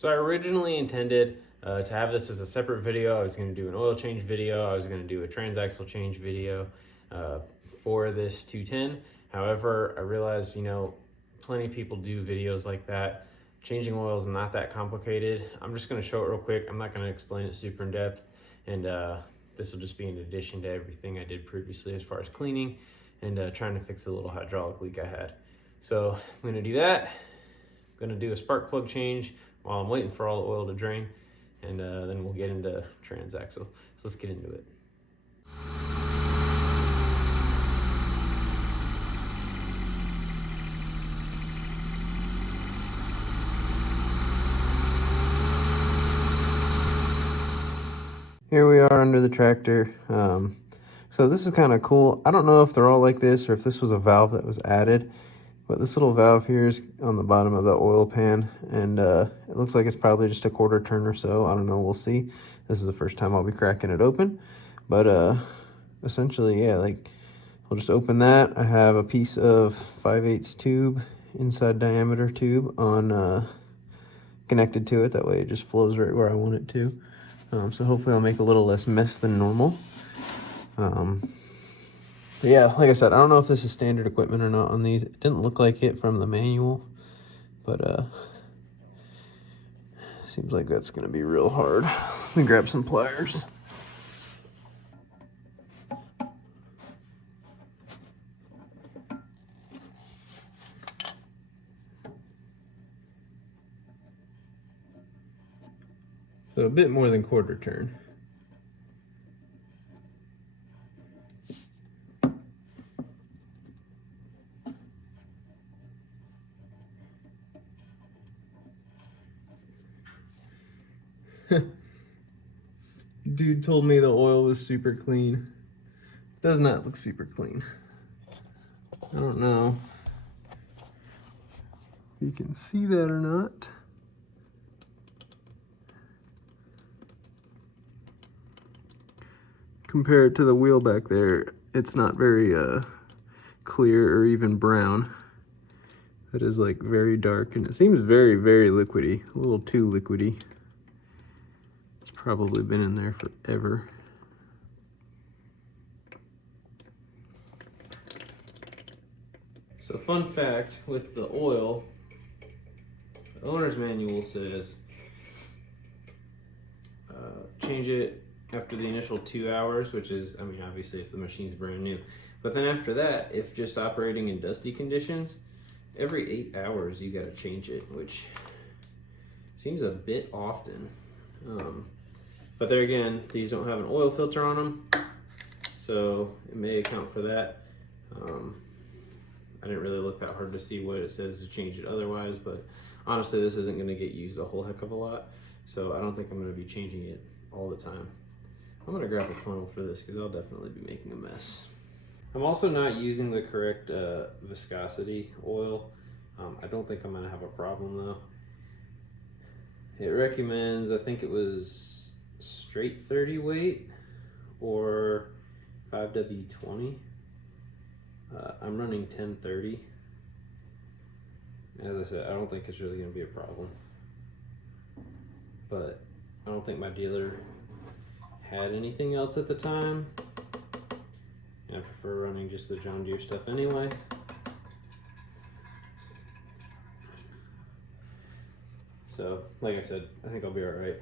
So I originally intended to have this as a separate video. I was going to do an oil change video. I was going to do a transaxle change video for this 210. However, I realized, plenty of people do videos like that. Changing oil is not that complicated. I'm just going to show it real quick. I'm not going to explain it super in depth. And this will just be in addition to everything I did previously as far as cleaning and trying to fix a little hydraulic leak I had. So I'm going to do that. I'm going to do a spark plug change while I'm waiting for all the oil to drain, and then we'll get into transaxle. So let's get into it. Here we are under the tractor. So this is kind of cool. I don't know if they're all like this or if this was a valve that was added, but this little valve here is on the bottom of the oil pan, and it looks like it's probably just a quarter turn or so. I don't know, we'll see. This is the first time I'll be cracking it open, but essentially, yeah, like we'll just open that. I have a piece of 5/8 tube, inside diameter tube on connected to it. That way it just flows right where I want it to. So hopefully I'll make a little less mess than normal. But yeah, like I said, I don't know if this is standard equipment or not on these. It didn't look like it from the manual, but seems like that's gonna be real hard. Let me grab some pliers. So a bit more than quarter turn. Dude told me the oil was super clean. Does not look super clean. I don't know if you can see that or not. Compared to the wheel back there, it's not very clear or even brown. That is like very dark, and it seems very, very liquidy, a little too liquidy. It's probably been in there forever. So fun fact with the oil, the owner's manual says change it after the initial 2 hours, which is, I mean, obviously if the machine's brand new. But then after that, if just operating in dusty conditions, every 8 hours you gotta change it, which seems a bit often. But there again, these don't have an oil filter on them, so it may account for that. I didn't really look that hard to see what it says to change it otherwise, but honestly this isn't gonna get used a whole heck of a lot, so I don't think I'm gonna be changing it all the time. I'm gonna grab a funnel for this because I'll definitely be making a mess. I'm also not using the correct viscosity oil. I don't think I'm gonna have a problem though. It recommends, I think it was straight 30 weight or 5W20. I'm running 1030. As I said, I don't think it's really gonna be a problem, but I don't think my dealer had anything else at the time. And I prefer running just the John Deere stuff anyway. So, like I said, I think I'll be all right.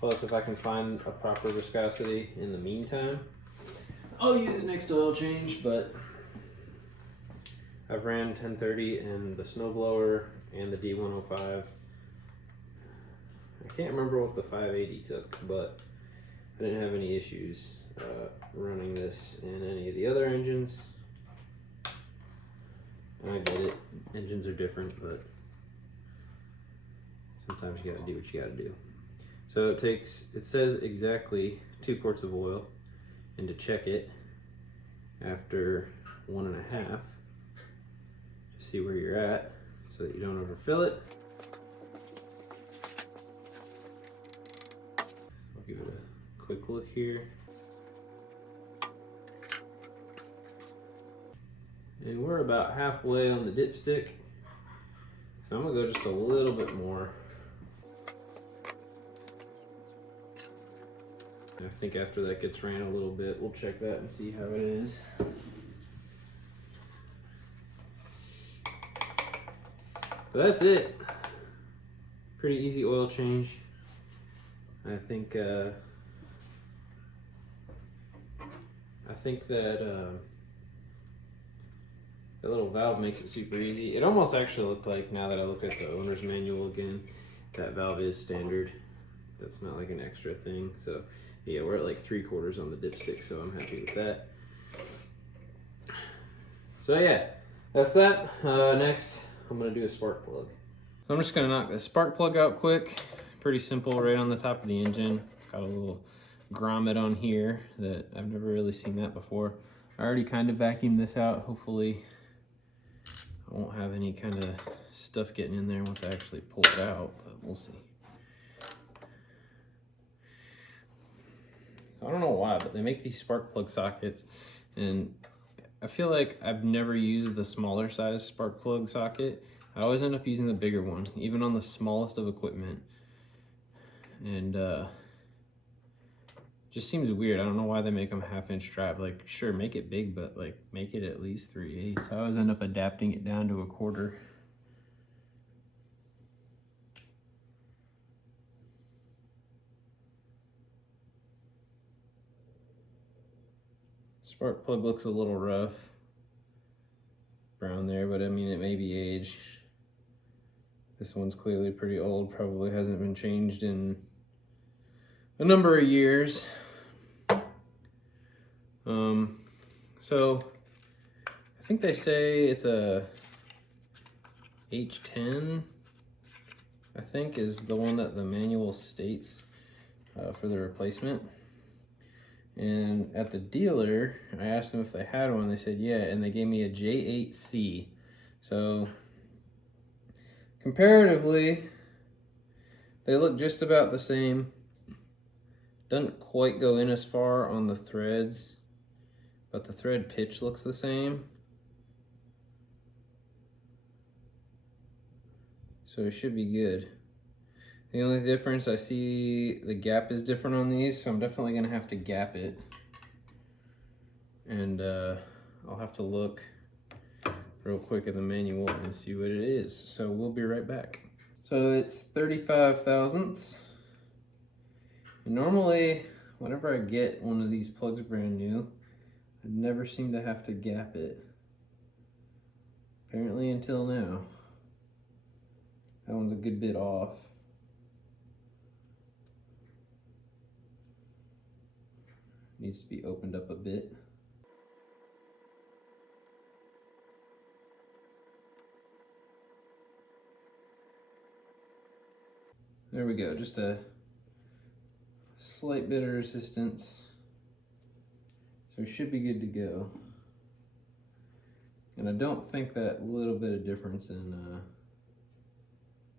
Plus, if I can find a proper viscosity in the meantime, I'll use it next oil change, but I've ran 1030 and the snowblower and the D105. I can't remember what the 580 took, but I didn't have any issues running this in any of the other engines. And I get it, engines are different, but sometimes you gotta do what you gotta do. So it says exactly 2 quarts of oil, and to check it after 1.5, just see where you're at so that you don't overfill it. I'll give it a quick look here. And we're about halfway on the dipstick. So I'm gonna go just a little bit more. I think after that gets ran a little bit, we'll check that and see how it is. But that's it. Pretty easy oil change. I think that that little valve makes it super easy. It almost actually looked like, now that I look at the owner's manual again, that valve is standard. That's not like an extra thing. So yeah, we're at like 3/4 on the dipstick, so I'm happy with that. So yeah, that's that. Next, I'm gonna do a spark plug. So I'm just gonna knock the spark plug out quick. Pretty simple, right on the top of the engine. It's got a little grommet on here that I've never really seen that before. I already kind of vacuumed this out. Hopefully I won't have any kind of stuff getting in there once I actually pull it out, but we'll see. So I don't know why, but they make these spark plug sockets, and I feel like I've never used the smaller size spark plug socket. I always end up using the bigger one, even on the smallest of equipment. And just seems weird. I don't know why they make them 1/2-inch drive. Like, sure, make it big, but like make it at least 3/8. I always end up adapting it down to 1/4. Spark plug looks a little rough, brown there, but I mean, it may be age. This one's clearly pretty old, probably hasn't been changed in a number of years. So I think they say it's a H10, I think, is the one that the manual states for the replacement. And at the dealer, I asked them if they had one. They said yeah, and they gave me a J8C. So comparatively, they look just about the same. Doesn't quite go in as far on the threads, but the thread pitch looks the same. So it should be good. The only difference, I see the gap is different on these, so I'm definitely gonna have to gap it. And I'll have to look real quick at the manual and see what it is. So we'll be right back. So it's 35 thousandths. And normally, whenever I get one of these plugs brand new, I never seem to have to gap it. Apparently until now. That one's a good bit off. Needs to be opened up a bit. There we go, just a slight bit of resistance. So we should be good to go. And I don't think that little bit of difference in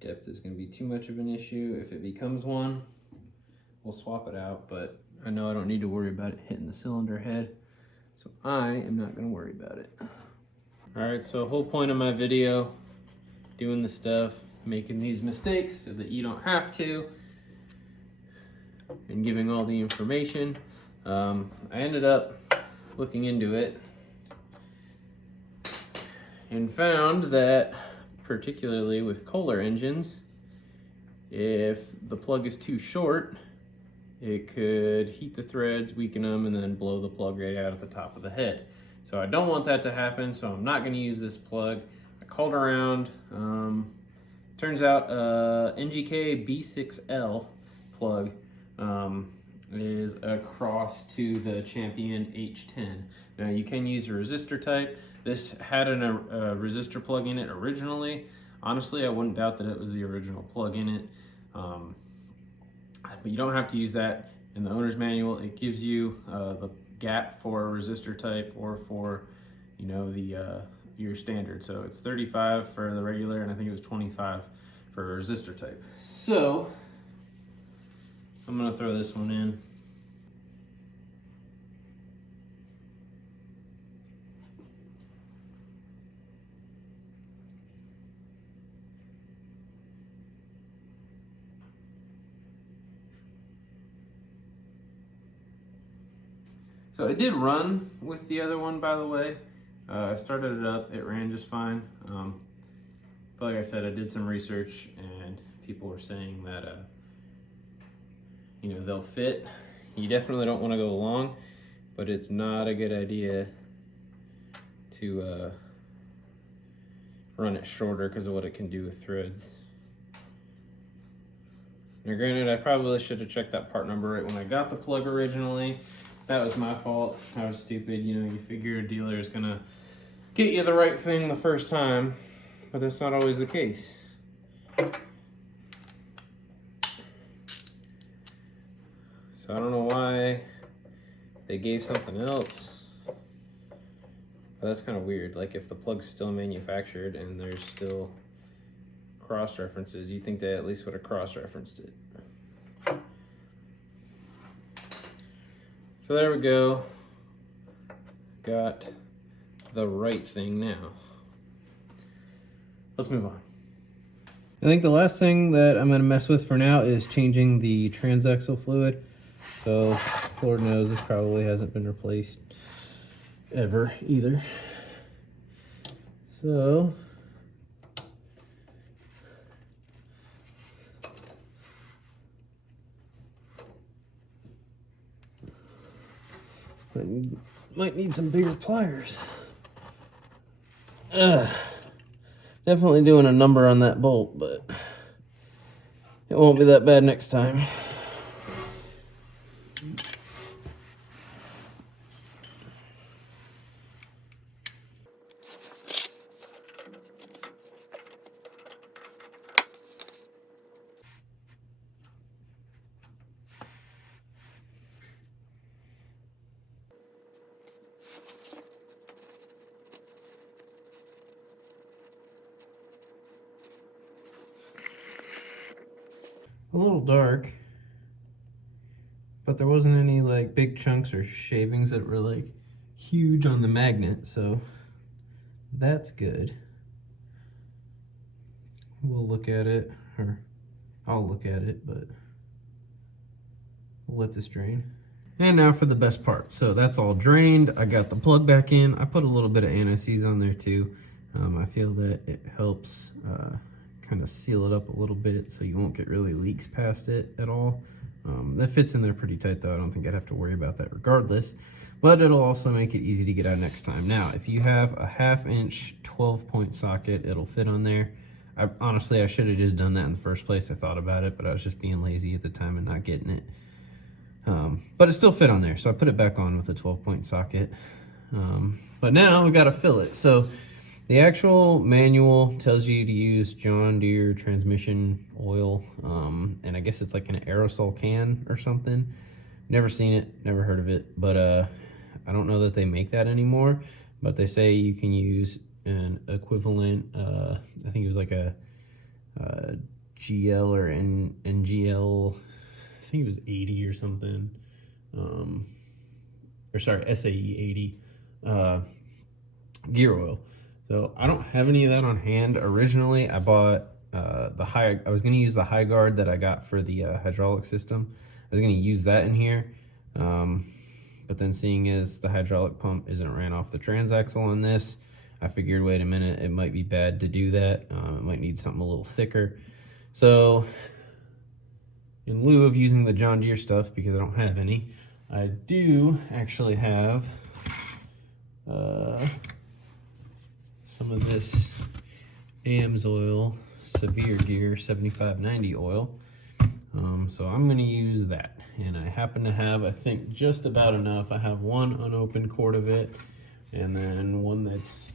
depth is going to be too much of an issue. If it becomes one, we'll swap it out, but I know I don't need to worry about it hitting the cylinder head, so I am not going to worry about it. All right, so whole point of my video, doing the stuff, making these mistakes so that you don't have to, and giving all the information. I ended up looking into it and found that, particularly with Kohler engines, if the plug is too short, it could heat the threads, weaken them, and then blow the plug right out at the top of the head. So I don't want that to happen, so I'm not going to use this plug. I called around. Turns out NGK B6L plug is a cross to the Champion H10. Now you can use a resistor type. This had a resistor plug in it originally. Honestly, I wouldn't doubt that it was the original plug in it. But you don't have to use that. In the owner's manual, it gives you the gap for a resistor type or for, you know, the your standard. So it's 35 for the regular, and I think it was 25 for a resistor type. So I'm gonna throw this one in. So it did run with the other one, by the way. I started it up, it ran just fine. But like I said, I did some research and people were saying that, you know, they'll fit. You definitely don't want to go long, but it's not a good idea to run it shorter because of what it can do with threads. Now granted, I probably should have checked that part number right when I got the plug originally. That was my fault. I was stupid. You know, you figure a dealer is gonna get you the right thing the first time, but that's not always the case. So I don't know why they gave something else, but that's kind of weird. Like if the plug's still manufactured and there's still cross references, you think they at least would have cross referenced it. So there we go. Got the right thing now. Let's move on. I think the last thing that I'm going to mess with for now is changing the transaxle fluid. So Lord knows this probably hasn't been replaced ever either. So might need some bigger pliers. Definitely doing a number on that bolt, but it won't be that bad next time. A little dark, but there wasn't any like big chunks or shavings that were like huge on the magnet, so that's good. We'll look at it, or I'll look at it, but we'll let this drain. And now for the best part. So that's all drained. I got the plug back in. I put a little bit of anti-seize on there too. I feel that it helps kind of seal it up a little bit so you won't get really leaks past it at all. That fits in there pretty tight though. I don't think I'd have to worry about that regardless, but it'll also make it easy to get out next time. Now, if you have a 1/2 inch 12-point socket, it'll fit on there. Honestly, I should have just done that in the first place. I thought about it, but I was just being lazy at the time and not getting it. But it still fit on there, so I put it back on with a 12-point socket. But now we gotta fill it. So the actual manual tells you to use John Deere transmission oil, and I guess it's like an aerosol can or something. Never seen it, never heard of it, but I don't know that they make that anymore, but they say you can use an equivalent, I think it was like a GL or NGL, I think it was 80 or something, or sorry, SAE 80 gear oil. So I don't have any of that on hand. Originally, I bought I was going to use the high guard that I got for the hydraulic system. I was going to use that in here, but then seeing as the hydraulic pump isn't ran off the transaxle on this, I figured, wait a minute, it might be bad to do that. It might need something a little thicker. So in lieu of using the John Deere stuff, because I don't have any, I do actually have some of this AMSOIL Severe Gear 7590 oil. So I'm going to use that, and I happen to have, I think, just about enough. I have one unopened quart of it, and then one that's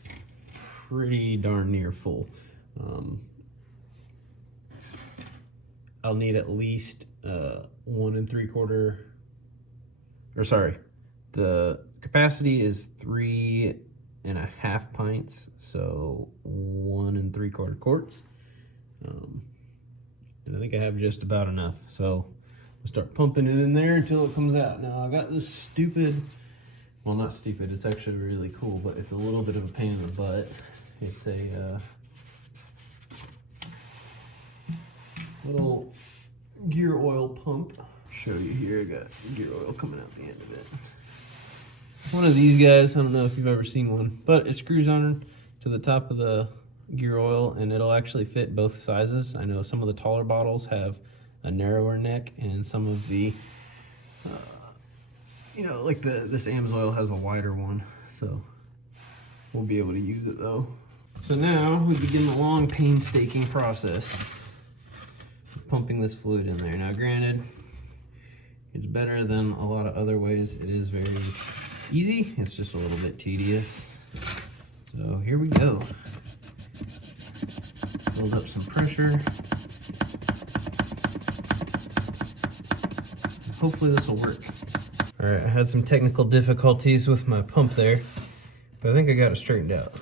pretty darn near full. I'll need at least 1 3/4, or sorry, the capacity is 3.5 pints, so 1 3/4 quarts. And I think I have just about enough, so I'll start pumping it in there until it comes out. Now I got this stupid, well, not stupid, it's actually really cool, but it's a little bit of a pain in the butt. It's a little gear oil pump. I'll show you here, I got gear oil coming out the end of it. one of these guys. I don't know if you've ever seen one, but it screws on to the top of the gear oil and it'll actually fit both sizes. I know some of the taller bottles have a narrower neck and some of the you know, like this AMSOIL has a wider one, so we'll be able to use it though. So now we begin the long painstaking process of pumping this fluid in there. Now granted, it's better than a lot of other ways. It is very easy, it's just a little bit tedious. So here we go. Build up some pressure. Hopefully this will work. All right, I had some technical difficulties with my pump there, but I think I got it straightened out.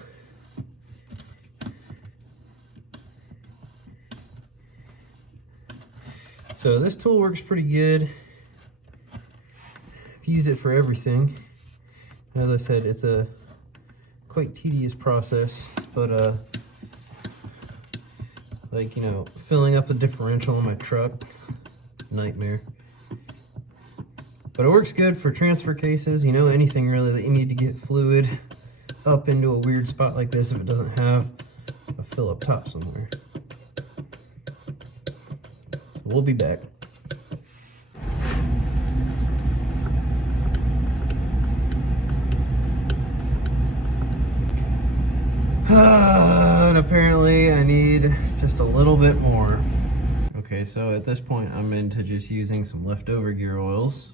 So this tool works pretty good. I've used it for everything. As I said, it's a quite tedious process, but like, you know, filling up the differential in my truck, nightmare. But it works good for transfer cases, you know, anything really that you need to get fluid up into a weird spot like this if it doesn't have a fill up top somewhere. We'll be back. And apparently I need just a little bit more. Okay, so at this point I'm into just using some leftover gear oils.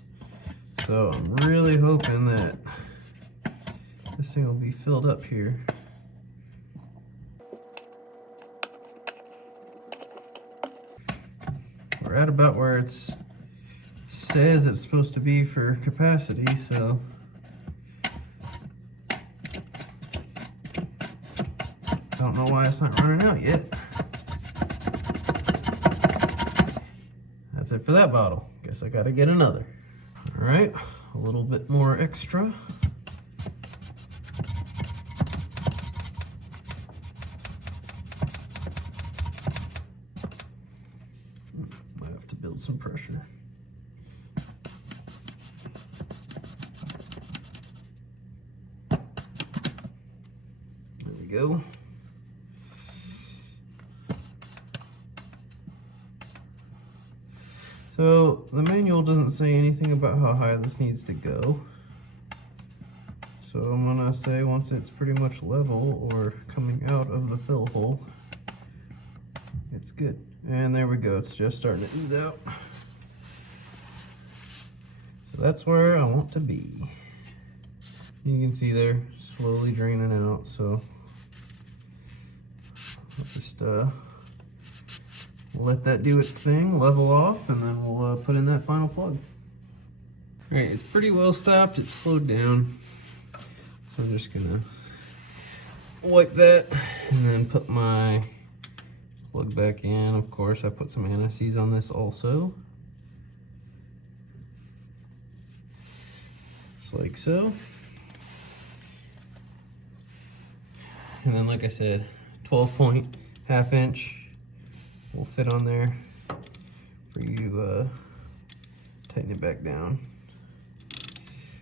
So I'm really hoping that this thing will be filled up here. We're at about where it says it's supposed to be for capacity, so I don't know why it's not running out yet. That's it for that bottle. Guess I gotta get another. All right, a little bit more extra. Might have to build some pressure. There we go. So the manual doesn't say anything about how high this needs to go. So I'm gonna say once it's pretty much level or coming out of the fill hole, it's good. And there we go, it's just starting to ooze out. So that's where I want to be. You can see there, slowly draining out, so I'll just let that do its thing, level off, and then we'll put in that final plug. All right, it's pretty well stopped, it's slowed down. So I'm just gonna wipe that and then put my plug back in. Of course, I put some anti-seize on this also. Just like so. And then, like I said, 12-point, half-inch will fit on there for you to tighten it back down.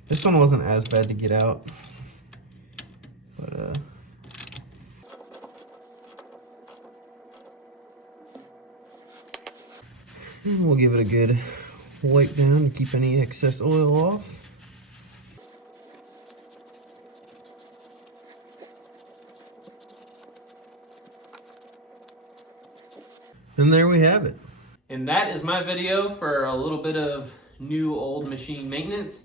This one wasn't as bad to get out, but and we'll give it a good wipe down to keep any excess oil off. And there we have it. And that is my video for a little bit of new old machine maintenance.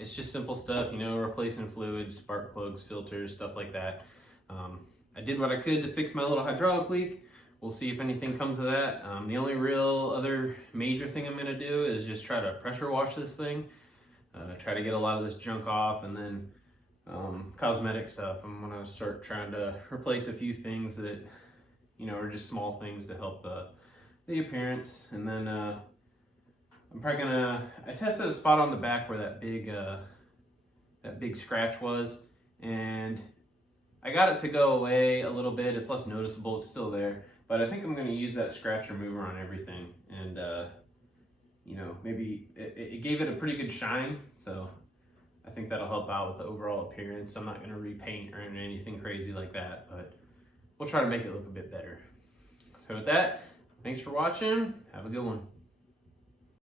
It's just simple stuff, you know, replacing fluids, spark plugs, filters, stuff like that. I did what I could to fix my little hydraulic leak. We'll see if anything comes of that. The only real other major thing I'm gonna do is just try to pressure wash this thing. Try to get a lot of this junk off, and then cosmetic stuff. I'm gonna start trying to replace a few things that, you know, are just small things to help the appearance. And then I'm probably gonna, I tested a spot on the back where that big scratch was, and I got it to go away a little bit. It's less noticeable, it's still there, but I think I'm gonna use that scratch remover on everything. And you know, maybe it gave it a pretty good shine, so I think that'll help out with the overall appearance. I'm not gonna repaint or anything crazy like that, but we'll try to make it look a bit better. So with that, thanks for watching. Have a good one.